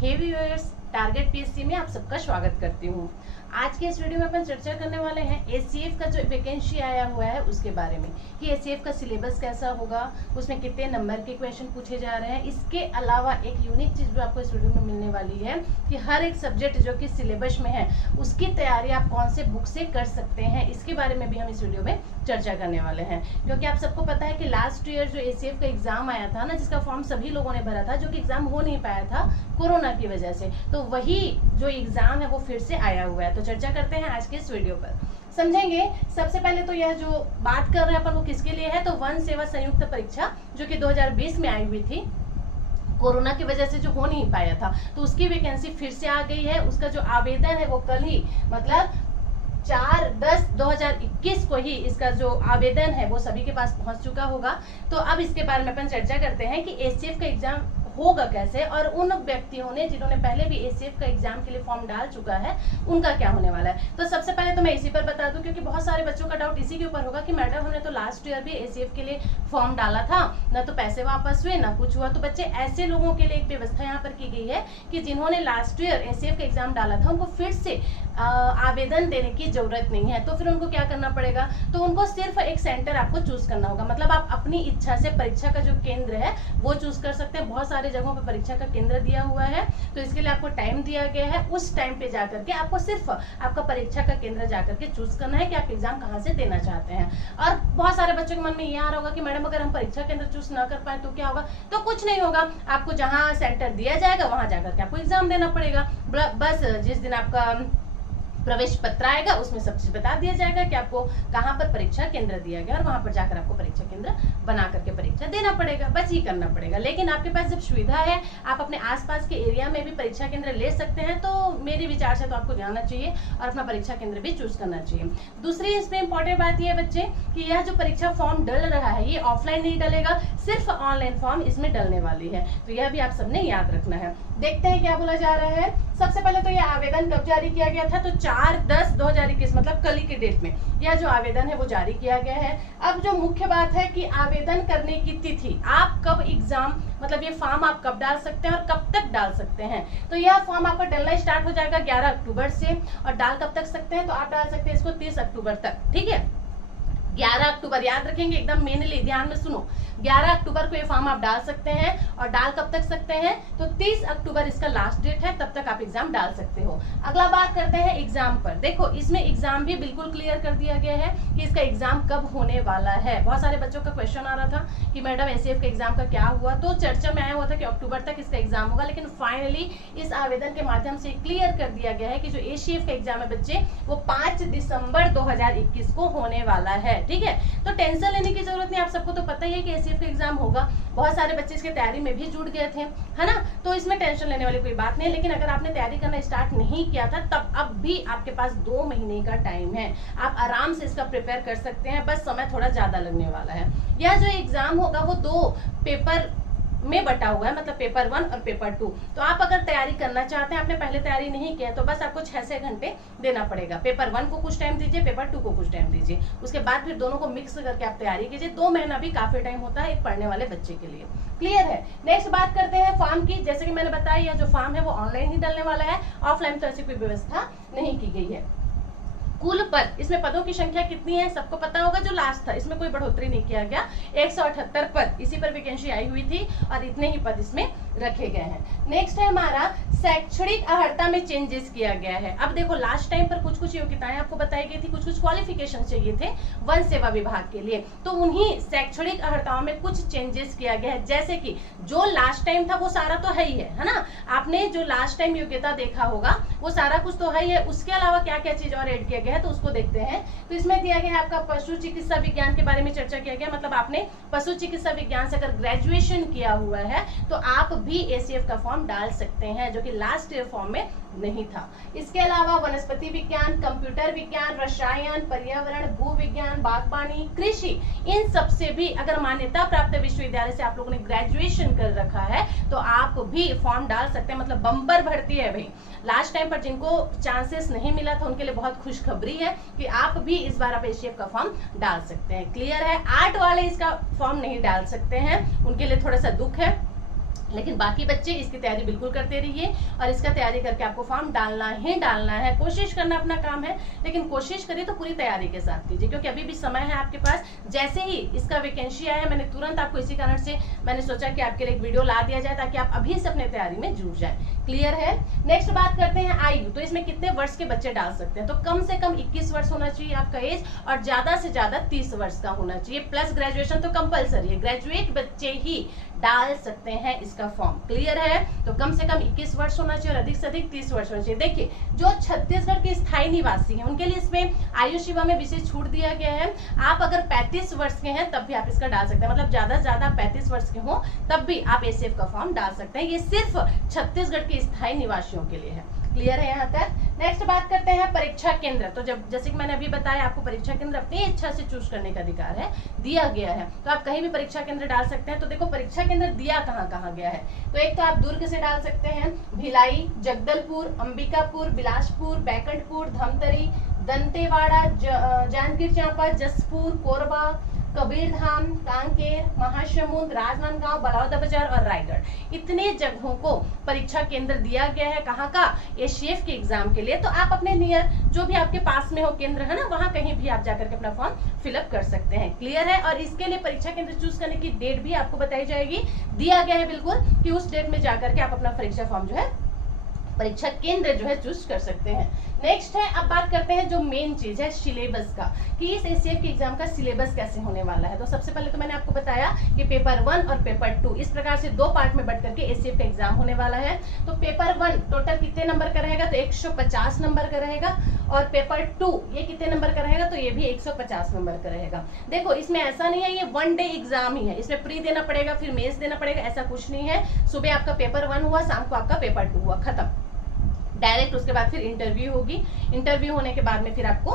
हे viewers, target PSC में आप सबका स्वागत करती हूँ। आज के इस वीडियो में अपन चर्चा करने वाले हैं एसीएफ का जो वैकेंसी आया हुआ है उसके बारे में कि एसीएफ का सिलेबस कैसा होगा, उसमें कितने नंबर के क्वेश्चन पूछे जा रहे हैं। इसके अलावा एक यूनिक चीज जो आपको इस वीडियो में मिलने वाली है कि हर एक सब्जेक्ट जो कि सिलेबस में है उसकी तैयारी आप कौन से बुक से कर सकते हैं, इसके बारे में भी हम इस वीडियो में चर्चा करने वाले हैं। क्योंकि आप सबको पता है कि लास्ट ईयर जो एसीएफ का एग्जाम आया था ना, जिसका फॉर्म सभी लोगों ने भरा था, जो कि एग्जाम हो नहीं पाया था कोरोना की वजह से, तो वही जो एग्जाम है वो फिर से आया हुआ है। तो चर्चा करते हैं आज के इस वीडियो पर, समझेंगे। सबसे पहले तो यह जो बात कर रहे हैं अपन वो किसके लिए है, तो वन सेवा संयुक्त परीक्षा जो कि 2020 में आई हुई थी, कोरोना की वजह से जो हो नहीं पाया था, तो उसकी वैकेंसी फिर से आ गई है। उसका जो आवेदन है वो कल ही मतलब 4/10/2021 को ही इसका जो आवेदन है वो सभी के पास पहुंच चुका होगा। तो अब इसके बारे में अपन चर्चा करते हैं कि एसीएफ का एग्जाम होगा कैसे, और उन व्यक्तियों ने जिन्होंने पहले भी एसीएफ का एग्जाम के लिए फॉर्म डाल चुका है उनका क्या होने वाला है। तो सबसे पहले तो मैं इसी पर बता दूं, क्योंकि बहुत सारे बच्चों का डाउट इसी के ऊपर होगा कि मैडम हमने तो लास्ट ईयर भी एसीएफ के लिए फॉर्म डाला था, ना तो पैसे वापस हुए ना कुछ हुआ। तो बच्चे ऐसे लोगों के लिए एक व्यवस्था यहाँ पर की गई है कि जिन्होंने लास्ट ईयर एसीएफ का एग्जाम डाला था उनको फिर से आवेदन देने की जरूरत नहीं है। तो फिर उनको क्या करना पड़ेगा, तो उनको सिर्फ एक सेंटर आपको चूज करना होगा। मतलब आप अपनी इच्छा से परीक्षा का जो केंद्र है वो चूज कर सकते हैं। बहुत सारे जगहों पर परीक्षा का केंद्र दिया हुआ है, तो इसके लिए आपको टाइम दिया गया है। उस टाइम पे जाकर के आपको सिर्फ आपका परीक्षा का केंद्र जाकर के चूज करना है कि आप एग्जाम कहाँ से देना चाहते हैं। और बहुत सारे बच्चों के मन में ये आ रहा होगा कि मैडम अगर हम परीक्षा केंद्र चूज ना कर पाए तो क्या होगा, तो कुछ नहीं होगा। आपको जहाँ सेंटर दिया जाएगा वहां जाकर के आपको एग्जाम देना पड़ेगा। बस जिस दिन आपका प्रवेश पत्र आएगा उसमें सब चीज बता दिया जाएगा कि आपको कहाँ पर परीक्षा केंद्र दिया गया और वहां पर जाकर आपको परीक्षा केंद्र बना करके परीक्षा देना पड़ेगा। बस ये करना पड़ेगा। लेकिन आपके पास जब सुविधा है, आप अपने आसपास के एरिया में भी परीक्षा केंद्र ले सकते हैं, तो मेरे विचार से तो आपको जाना चाहिए और अपना परीक्षा केंद्र भी चूज करना चाहिए। दूसरी इसमें इंपॉर्टेंट बात यह है बच्चे कि यह जो परीक्षा फॉर्म डल रहा है ये ऑफलाइन नहीं डलेगा, सिर्फ ऑनलाइन फॉर्म इसमें डलने वाली है। तो यह भी आप सबने याद रखना है। देखते हैं क्या बोला जा रहा है। सबसे पहले तो यह आवेदन कब जारी किया गया था, तो 4/10/2021 मतलब कल ही के डेट में यह जो आवेदन है वो जारी किया गया है। अब जो मुख्य बात है कि आवेदन करने की तिथि, आप कब एग्जाम मतलब ये फॉर्म आप कब डाल सकते हैं और कब तक डाल सकते हैं। तो यह फॉर्म आपका डलना स्टार्ट हो जाएगा 11 अक्टूबर से, और डाल कब तक सकते हैं, तो आप डाल सकते हैं इसको 30 अक्टूबर तक। ठीक है, 11 अक्टूबर याद रखेंगे, एकदम मेनली ध्यान में सुनो। 11 अक्टूबर को ये फॉर्म आप डाल सकते हैं, और डाल कब तक सकते हैं, तो 30 अक्टूबर इसका लास्ट डेट है, तब तक आप एग्जाम डाल सकते हो। अगला बात करते हैं एग्जाम पर। देखो इसमें एग्जाम भी बिल्कुल क्लियर कर दिया गया है कि इसका एग्जाम कब होने वाला है। बहुत सारे बच्चों का क्वेश्चन आ रहा था कि मैडम एसीएफ के एग्जाम का क्या हुआ, तो चर्चा में आया हुआ था कि अक्टूबर तक इसका एग्जाम होगा, लेकिन फाइनली इस आवेदन के माध्यम से क्लियर कर दिया गया है कि जो एसीएफ का एग्जाम है बच्चे वो 5 दिसंबर 2021 को होने वाला है। ठीक है, तो टेंशन लेने की जरूरत नहीं। आप सबको तो पता ही है कि एसीएफ का एग्जाम होगा, बहुत सारे बच्चे इसकी तैयारी में भी जुट गए थे, है ना। तो इसमें टेंशन लेने वाली कोई बात नहीं। लेकिन अगर आपने तैयारी करना स्टार्ट नहीं किया था तब अब भी आपके पास 2 महीने का टाइम है, आप आराम से इसका प्रिपेयर कर सकते हैं। बस समय थोड़ा ज्यादा लगने वाला है। यह जो एग्जाम होगा वो 2 पेपर में बटा हुआ है, मतलब पेपर 1 और पेपर 2। तो आप अगर तैयारी करना चाहते हैं, आपने पहले तैयारी नहीं किया, तो बस आपको 6 से घंटे देना पड़ेगा। पेपर 1 को कुछ टाइम दीजिए, पेपर 2 को कुछ टाइम दीजिए, उसके बाद फिर दोनों को मिक्स करके आप तैयारी कीजिए। 2 महीना भी काफी टाइम होता है एक पढ़ने वाले बच्चे के लिए। क्लियर है। नेक्स्ट बात करते हैं फॉर्म की। जैसे कि मैंने बताया यह जो फॉर्म है वो ऑनलाइन ही डलने वाला है, ऑफलाइन तो ऐसी कोई व्यवस्था नहीं की गई है। कुल पद, इसमें पदों की संख्या कितनी है सबको पता होगा, जो लास्ट था इसमें कोई बढ़ोतरी नहीं किया गया। 178 पद इसी पर वैकेंसी आई हुई थी और इतने ही पद इसमें रखे गए हैं। नेक्स्ट है हमारा शैक्षणिक अर्हता में चेंजेस किया गया है। अब देखो लास्ट टाइम पर कुछ कुछ योग्यताएं आपको बताई गई थी, कुछ कुछ क्वालिफिकेशन चाहिए थे वन सेवा विभाग के लिए, तो उन्हीं शैक्षणिक अर्हताओं में कुछ चेंजेस किया गया है। जैसे कि जो लास्ट टाइम था वो सारा तो है ही है ना, आपने जो लास्ट टाइम योग्यता देखा होगा वो सारा कुछ तो है ही है। उसके अलावा क्या क्या चीज और एड किया गया है तो उसको देखते हैं। तो इसमें दिया गया है आपका पशु चिकित्सा विज्ञान के बारे में चर्चा किया गया, मतलब आपने पशु चिकित्सा विज्ञान से अगर ग्रेजुएशन किया हुआ है तो आप भी एसीएफ का फॉर्म डाल सकते हैं, जो कि लास्ट ईयर फॉर्म में नहीं था। इसके अलावा वनस्पति विज्ञान, कंप्यूटर विज्ञान, रसायन, पर्यावरण, भू विज्ञान, बागवानी, कृषि, इन सब से भी अगर मान्यता प्राप्त विश्वविद्यालय से आप लोगों ने ग्रेजुएशन कर रखा है तो आप भी फॉर्म डाल सकते हैं। मतलब बम्पर भर्ती है भाई। लास्ट टाइम पर जिनको चांसेस नहीं मिला था उनके लिए बहुत खुशखबरी है कि आप भी इस बार आप एसीएफ का फॉर्म डाल सकते हैं। क्लियर है। आर्ट वाले इसका फॉर्म नहीं डाल सकते हैं, उनके लिए थोड़ा सा दुख है। लेकिन बाकी बच्चे इसकी तैयारी बिल्कुल करते रहिए और इसका तैयारी करके आपको फॉर्म डालना ही डालना है। कोशिश करना अपना काम है, लेकिन कोशिश करिए तो पूरी तैयारी के साथ कीजिए, क्योंकि अभी भी समय है आपके पास। जैसे ही इसका वैकेंसी आया मैंने तुरंत आपको इसी कारण से मैंने सोचा कि आपके लिए एक वीडियो ला दिया जाए ताकि आप अभी से अपने तैयारी में जुट जाए। क्लियर है। नेक्स्ट बात करते हैं आयु। तो इसमें कितने वर्ष के बच्चे डाल सकते हैं? तो कम से कम 21 वर्ष होना चाहिए आपका एज, और ज्यादा से ज्यादा 30 वर्ष का होना चाहिए, प्लस ग्रेजुएशन तो कंपलसरी है। ग्रेजुएट बच्चे ही डाल सकते हैं इसका फॉर्म। क्लियर है। तो कम से कम 21 वर्ष होना चाहिए और अधिक से अधिक 30 वर्ष होना चाहिए। देखिए जो छत्तीसगढ़ के स्थायी निवासी हैं उनके लिए इसमें आयु सीमा में विशेष छूट दिया गया है। आप अगर 35 वर्ष के हैं तब भी आप इसका डाल सकते हैं, मतलब ज्यादा से ज्यादा 35 वर्ष के हो तब भी आप एसीएफ का फॉर्म डाल सकते हैं। ये सिर्फ छत्तीसगढ़ के स्थायी निवासियों के लिए है। क्लियर है यहाँ तक। नेक्स्ट बात करते हैं परीक्षा केंद्र। तो जब जैसे कि मैंने अभी बताया आपको परीक्षा केंद्र अपनी इच्छा से चूज करने का अधिकार है, दिया गया है, तो आप कहीं भी परीक्षा केंद्र डाल सकते हैं। तो देखो परीक्षा केंद्र दिया कहाँ कहाँ गया है। तो एक तो आप दुर्ग से डाल सकते हैं, भिलाई, जगदलपुर, अंबिकापुर, बिलासपुर, बैकुंठपुर, धमतरी, दंतेवाड़ा, जांजगीर चांपा, जसपुर, कोरबा, कबीरधाम, कांकेर, महासमुंद, राजनांदगांव, बलौदाबाजार और रायगढ़। इतने जगहों को परीक्षा केंद्र दिया गया है। कहाँ का? एसीएफ के एग्जाम के लिए। तो आप अपने नियर जो भी आपके पास में हो केंद्र है ना, वहां कहीं भी आप जाकर के अपना फॉर्म फिलअप कर सकते हैं। क्लियर है। और इसके लिए परीक्षा केंद्र चूज करने की डेट भी आपको बताई जाएगी, दिया गया है बिल्कुल कि उस डेट में जाकर के आप अपना परीक्षा फॉर्म जो है, परीक्षा केंद्र जो है चूज कर सकते हैं। नेक्स्ट है, अब बात करते हैं जो मेन चीज है सिलेबस का, कि इस एसीएफ के एग्जाम का सिलेबस कैसे होने वाला है। तो सबसे पहले तो मैंने आपको बताया कि पेपर 1 और पेपर 2 इस प्रकार से दो पार्ट में बढ़ करके एसीएफ का एग्जाम होने वाला है। तो पेपर 1 टोटल कितने नंबर का रहेगा? तो 150 नंबर का रहेगा। और पेपर 2 ये कितने नंबर का रहेगा? तो ये भी 150 नंबर का रहेगा। देखो इसमें ऐसा नहीं है ये 1 डे एग्जाम ही है, इसमें प्री देना पड़ेगा फिर मेंस देना पड़ेगा, ऐसा कुछ नहीं है। सुबह आपका पेपर 1 हुआ, शाम को आपका पेपर 2 हुआ, खत्म। डायरेक्ट उसके बाद फिर इंटरव्यू होगी। इंटरव्यू होने के बाद में फिर आपको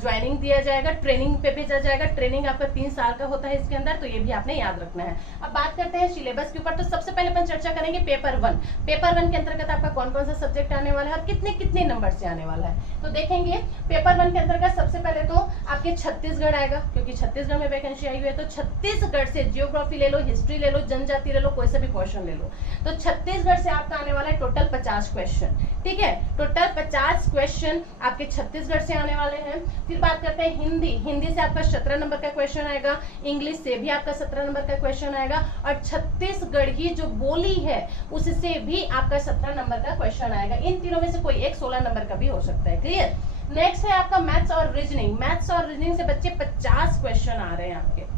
ज्वाइनिंग दिया जाएगा, ट्रेनिंग पे भेजा जाएगा। ट्रेनिंग आपका 3 साल का होता है इसके अंदर, तो ये भी आपने याद रखना है। अब बात करते हैं सिलेबस के ऊपर। तो सबसे पहले अपन चर्चा करेंगे पेपर 1। पेपर 1 के अंतर्गत आपका कौन कौन सा सब्जेक्ट आने वाला है और कितने कितने नंबर से आने वाला है। तो देखेंगे पेपर 1 के अंतर्गत सबसे पहले तो आपके छत्तीसगढ़ आएगा, क्योंकि छत्तीसगढ़ में वैकेंसी आई हुई है। तो छत्तीसगढ़ से जियोग्राफी ले लो, हिस्ट्री ले लो, जनजाति ले लो, कोई सा भी क्वेश्चन ले लो। तो छत्तीसगढ़ से आपका आने वाला है टोटल 50 क्वेश्चन। ठीक है, टोटल 50 क्वेश्चन आपके छत्तीसगढ़ से आने वाले हैं। फिर बात करते हैं हिंदी। हिंदी से आपका 17 नंबर का क्वेश्चन आएगा। इंग्लिश से भी आपका 17 नंबर का क्वेश्चन आएगा। और छत्तीसगढ़ी जो बोली है उससे भी आपका 17 नंबर का क्वेश्चन आएगा। इन तीनों में से कोई एक 16 नंबर का भी हो सकता है। क्लियर। नेक्स्ट है आपका मैथ्स और रीजनिंग। मैथ्स और रीजनिंग से बच्चे 50 क्वेश्चन आ रहे हैं आपके।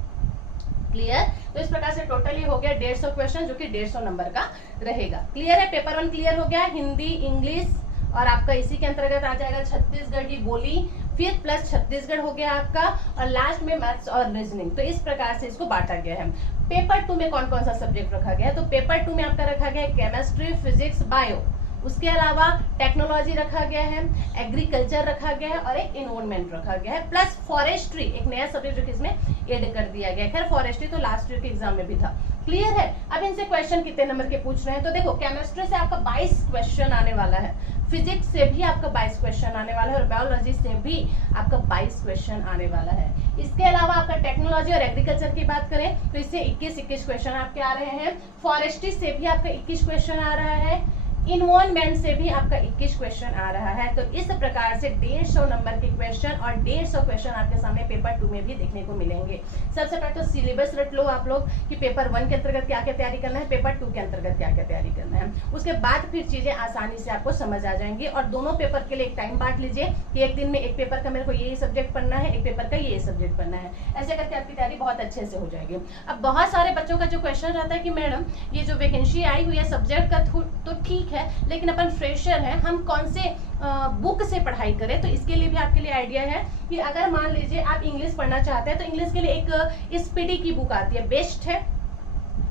क्लियर। तो इस प्रकार से टोटल ये हो गया 150 क्वेश्चन, जो कि 150 नंबर का रहेगा। क्लियर है। पेपर 1 क्लियर हो गया। हिंदी, इंग्लिश और आपका इसी के अंतर्गत आ जाएगा छत्तीसगढ़ी बोली, फिर प्लस छत्तीसगढ़ हो गया आपका, और लास्ट में मैथ्स और रीजनिंग। तो इस प्रकार से इसको बांटा गया है। पेपर 2 में कौन कौन सा सब्जेक्ट रखा गया है? तो पेपर 2 में आपका रखा गया है केमिस्ट्री, फिजिक्स, बायो। उसके अलावा टेक्नोलॉजी रखा गया है, एग्रीकल्चर रखा गया है और एक इन्वायरमेंट रखा गया है, प्लस फॉरेस्ट्री एक नया सब्जेक्ट जो कि इसमें ऐड कर दिया गया है। खैर फॉरेस्ट्री तो लास्ट ईयर के एग्जाम में भी था। क्लियर है। अब इनसे क्वेश्चन कितने नंबर के पूछ रहे हैं? तो देखो केमिस्ट्री से आपका 22 क्वेश्चन आने वाला है, फिजिक्स से भी आपका 22 क्वेश्चन आने वाला है और बायोलॉजी से भी आपका 22 क्वेश्चन आने वाला है। इसके अलावा आपका टेक्नोलॉजी और एग्रीकल्चर की बात करें तो इससे 21 क्वेश्चन आपके आ रहे हैं। फॉरेस्ट्री से भी आपका 21 क्वेश्चन आ रहा है। इन्वायरमेंट से भी आपका 21 क्वेश्चन आ रहा है। तो इस प्रकार से 150 नंबर के क्वेश्चन और 150 क्वेश्चन आपके सामने पेपर 2 में भी देखने को मिलेंगे। सबसे पहले तो सिलेबस रट लो आप लोग कि पेपर 1 के अंतर्गत क्या क्या तैयारी करना है, पेपर 2 के अंतर्गत क्या क्या तैयारी करना है। उसके बाद फिर चीजें आसानी से आपको समझ आ जाएंगी। और दोनों पेपर के लिए एक टाइम बांट लीजिए कि एक दिन में एक पेपर का मेरे को ये सब्जेक्ट पढ़ना है, एक पेपर का ये सब्जेक्ट पढ़ना है। ऐसे करके आपकी तैयारी बहुत अच्छे से हो जाएगी। अब बहुत सारे बच्चों का जो क्वेश्चन रहता है कि मैडम ये जो वैकेंसी आई हुई है सब्जेक्ट का तो ठीक है, लेकिन अपन फ्रेशर हैं, हम कौन से बुक से पढ़ाई करें। तो इसके लिए भी आपके लिए आइडिया है कि अगर मान लीजिए आप इंग्लिश पढ़ना चाहते हैं तो इंग्लिश के लिए एक स्पीडी की बुक आती है, बेस्ट है।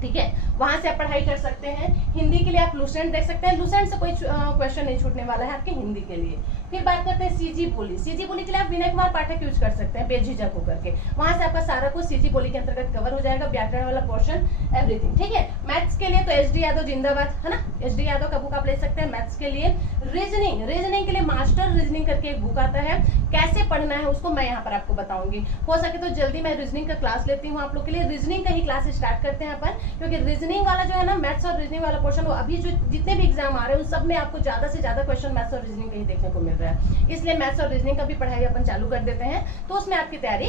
ठीक है, वहां से आप पढ़ाई कर सकते हैं। हिंदी के लिए आप लुसेंट देख सकते हैं, लुसेंट से कोई क्वेश्चन नहीं छूटने वाला है आपके हिंदी के लिए। फिर बात करते हैं सीजी बोली। सीजी बोली के लिए आप विनय कुमार पाठक यूज कर सकते हैं बेझिझक होकर के, वहां से आपका सारा कुछ सीजी बोली के अंतर्गत कवर हो जाएगा, व्याकरण वाला पोर्शन, एवरीथिंग। ठीक है। मैथ्स के लिए तो एसडी यादव जिंदाबाद है ना, एसडी यादव का बुक आप ले सकते हैं मैथ्स के लिए। रीजनिंग के लिए मास्टर रीजनिंग करके एक बुक आता है, कैसे पढ़ना है उसको मैं यहाँ पर आपको बताऊंगी। हो सके तो जल्दी मैं रीजनिंग का क्लास लेती हूँ आप लोग के लिए। रीजनिंग का ही क्लास स्टार्ट करते हैं अपन, क्योंकि रीजनिंग वाला जो है ना, मैथ्स और रीजनिंग वाला पोर्शन, वो अभी जो जितने भी एग्जाम आ रहे हैं उन सब में आपको ज्यादा से ज्यादा क्वेश्चन मैथ्स और रीजनिंग का ही देखने को मिल रहा है। इसलिए मैथ्स और रीजनिंग का भी पढ़ाई अपन चालू कर देते हैं, तो उसमें आपकी तैयारी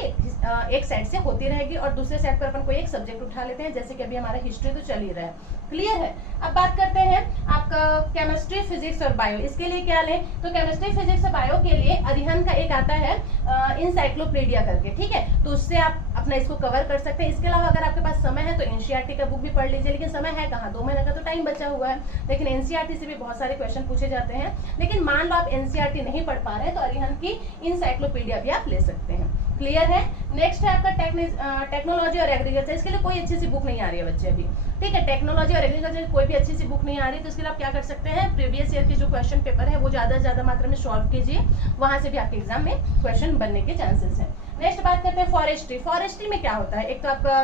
एक साइड से होती रहेगी और दूसरे साइड पर अपन कोई एक सब्जेक्ट उठा लेते हैं, जैसे कि अभी हमारा हिस्ट्री तो चल ही रहा है। क्लियर है। अब बात करते हैं आपका केमिस्ट्री, फिजिक्स और बायो। इसके लिए क्या लें, तो केमिस्ट्री, फिजिक्स और बायो के लिए अरिहंत का एक आता है इनसाइक्लोपीडिया करके, ठीक है, तो उससे आप अपना इसको कवर कर सकते हैं। इसके अलावा अगर आपके पास समय है तो एनसीईआरटी का बुक भी पढ़ लीजिए, लेकिन समय है कहाँ, 2 महीने का तो टाइम बचा हुआ है, लेकिन एनसीईआरटी से भी बहुत सारे क्वेश्चन पूछे जाते हैं। लेकिन मान लो आप एनसीईआरटी नहीं पढ़ पा रहे हैं तो अरिहंत की इनसाइक्लोपीडिया भी आप ले सकते हैं। क्लियर है। नेक्स्ट है आपका टेक्नोलॉजी और एग्रीकल्चर। इसके लिए कोई अच्छी सी बुक नहीं आ रही है बच्चे अभी, ठीक है, टेक्नोलॉजी और एग्रीकल्चर कोई भी अच्छी सी बुक नहीं आ रही, तो इसके लिए आप क्या कर सकते हैं, प्रीवियस ईयर के जो क्वेश्चन पेपर है वो ज्यादा से ज्यादा मात्रा में सॉल्व कीजिए, वहां से भी आपके एग्जाम में क्वेश्चन बनने के चांसेस है। नेक्स्ट बात करते हैं फॉरेस्ट्री। फॉरेस्ट्री में क्या होता है, एक तो आपका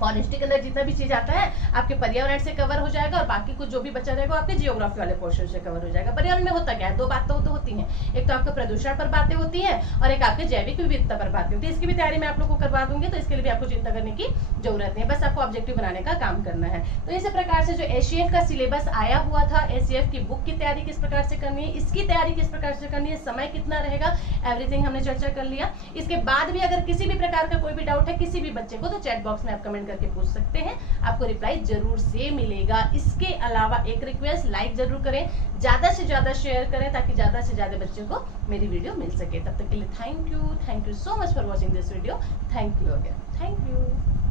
फॉरेस्ट्री के अंदर जितना भी चीज आता है आपके पर्यावरण से कवर हो जाएगा और बाकी कुछ जो भी बचा रहेगा आपके जियोग्राफी वाले पोर्शन से कवर हो जाएगा। पर्यावरण में होता क्या है, 2 बातें तो होती हैं, एक तो आपका प्रदूषण पर बातें होती है और एक आपके जैविक विविधता पर बातें होती है। इसकी भी तैयारी मैं आप लोग को करवा दूंगी, तो इसके लिए भी आपको चिंता करने की जरूरत नहीं है, बस आपको ऑब्जेक्टिव बनाने का काम करना है। तो इसी प्रकार से जो एसीएफ का सिलेबस आया हुआ था, एसीएफ की बुक की तैयारी किस प्रकार से करनी है, इसकी तैयारी किस प्रकार से करनी है, समय कितना रहेगा, एवरीथिंग हमने चर्चा कर लिया। इसके बाद भी अगर किसी भी प्रकार का कोई भी डाउट है किसी भी बच्चे को, तो चैट बॉक्स में आप कमेंट करके पूछ सकते हैं, आपको रिप्लाई जरूर से मिलेगा। इसके अलावा एक रिक्वेस्ट, लाइक जरूर करें, ज्यादा से ज्यादा शेयर करें ताकि ज्यादा से ज्यादा बच्चों को मेरी वीडियो मिल सके। तब तक के लिए thank you so much for watching this video. Thank you again, thank you.